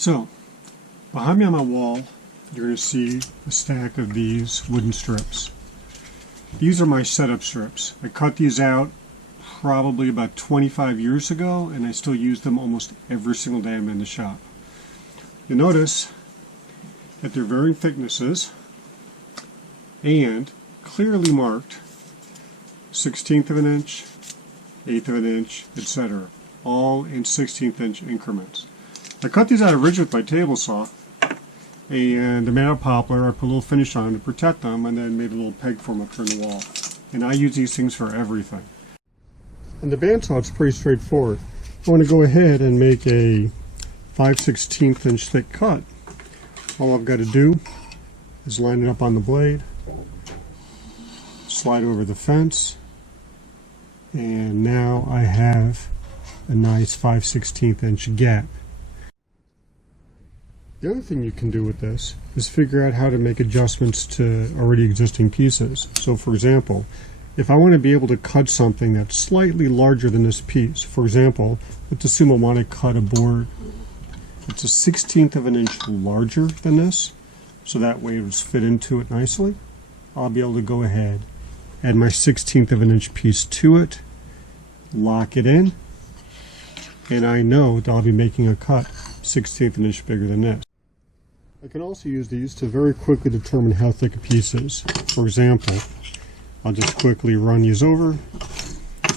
So, behind me on my wall, you're going to see a stack of these wooden strips. These are my setup strips. I cut these out probably about 25 years ago, and I still use them almost every single day I'm in the shop. You'll notice that they're varying thicknesses and clearly marked 1/16 of an inch, 1/8 of an inch, etc. All in 1/16 inch increments. I cut these out originally with my table saw, and they're made out of poplar. I put a little finish on them to protect them, and then made a little peg for them up here in the wall. And I use these things for everything. And the bandsaw, it's pretty straightforward. I want to go ahead and make a 5/16 inch thick cut. All I've got to do is line it up on the blade, slide over the fence, and now I have a nice 5/16 inch gap. The other thing you can do with this is figure out how to make adjustments to already existing pieces. So for example, if I want to be able to cut something that's slightly larger than this piece, for example, let's assume I want to cut a board it's 1/16 of an inch larger than this, so that way it will fit into it nicely. I'll be able to go ahead, add my 1/16 of an inch piece to it, lock it in, and I know that I'll be making a cut 1/16 of an inch bigger than this. I can also use these to very quickly determine how thick a piece is. For example, I'll just quickly run these over,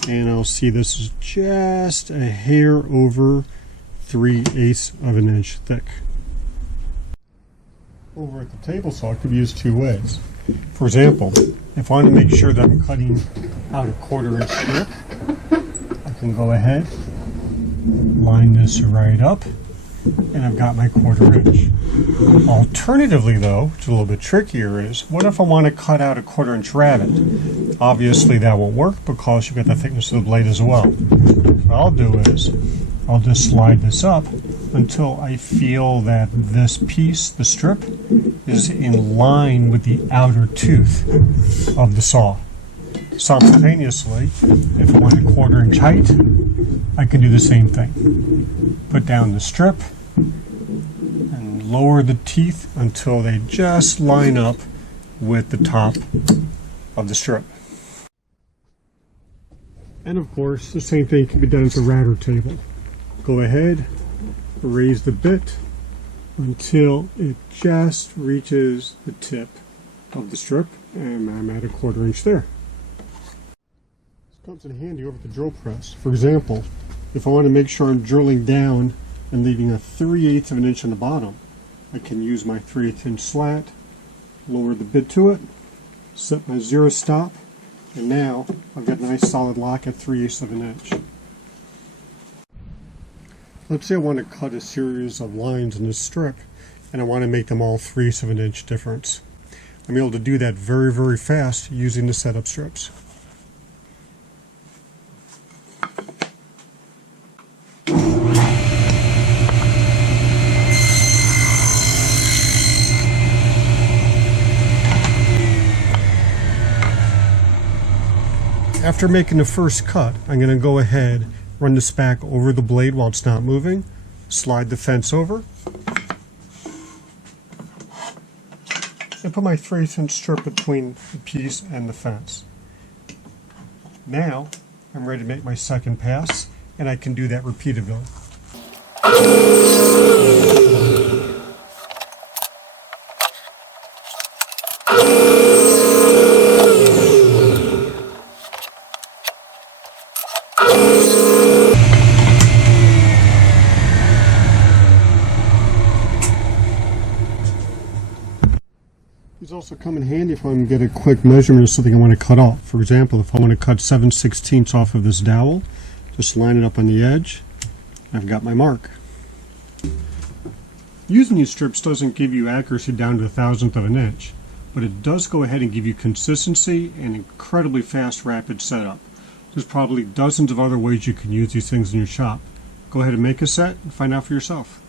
and I'll see this is just a hair over 3/8 of an inch thick. Over at the table saw, it could be used two ways. For example, if I want to make sure that I'm cutting out a 1/4 inch strip, I can go ahead, line this right up, and I've got my 1/4 inch. Alternatively though, which is a little bit trickier, is what if I want to cut out a 1/4 inch rabbet? Obviously that won't work because you've got the thickness of the blade as well. What I'll do is I'll just slide this up until I feel that this piece, the strip, is in line with the outer tooth of the saw. Simultaneously, if I want a 1/4 inch height, I can do the same thing. Put down the strip and lower the teeth until they just line up with the top of the strip. And of course, the same thing can be done at the router table. Go ahead, raise the bit until it just reaches the tip of the strip, and I'm at a 1/4 inch there. This comes in handy over the drill press. For example, if I want to make sure I'm drilling down and leaving a 3/8 of an inch on the bottom, I can use my 3/8 inch slat, lower the bit to it, set my zero stop, and now I've got a nice solid lock at 3/8 of an inch. Let's say I want to cut a series of lines in this strip, and I want to make them all 3/8 of an inch difference. I'm able to do that very, very fast using the setup strips. After making the first cut, I'm going to go ahead, run this back over the blade while it's not moving, slide the fence over, and put my 3/8 inch strip between the piece and the fence. Now I'm ready to make my second pass, and I can do that repeatedly. These also come in handy if I want to get a quick measurement of something I want to cut off. For example, if I want to cut 7/16 off of this dowel, just line it up on the edge. I've got my mark. Using these strips doesn't give you accuracy down to 1/1000th of an inch, but it does go ahead and give you consistency and incredibly fast, rapid setup. There's probably dozens of other ways you can use these things in your shop. Go ahead and make a set and find out for yourself.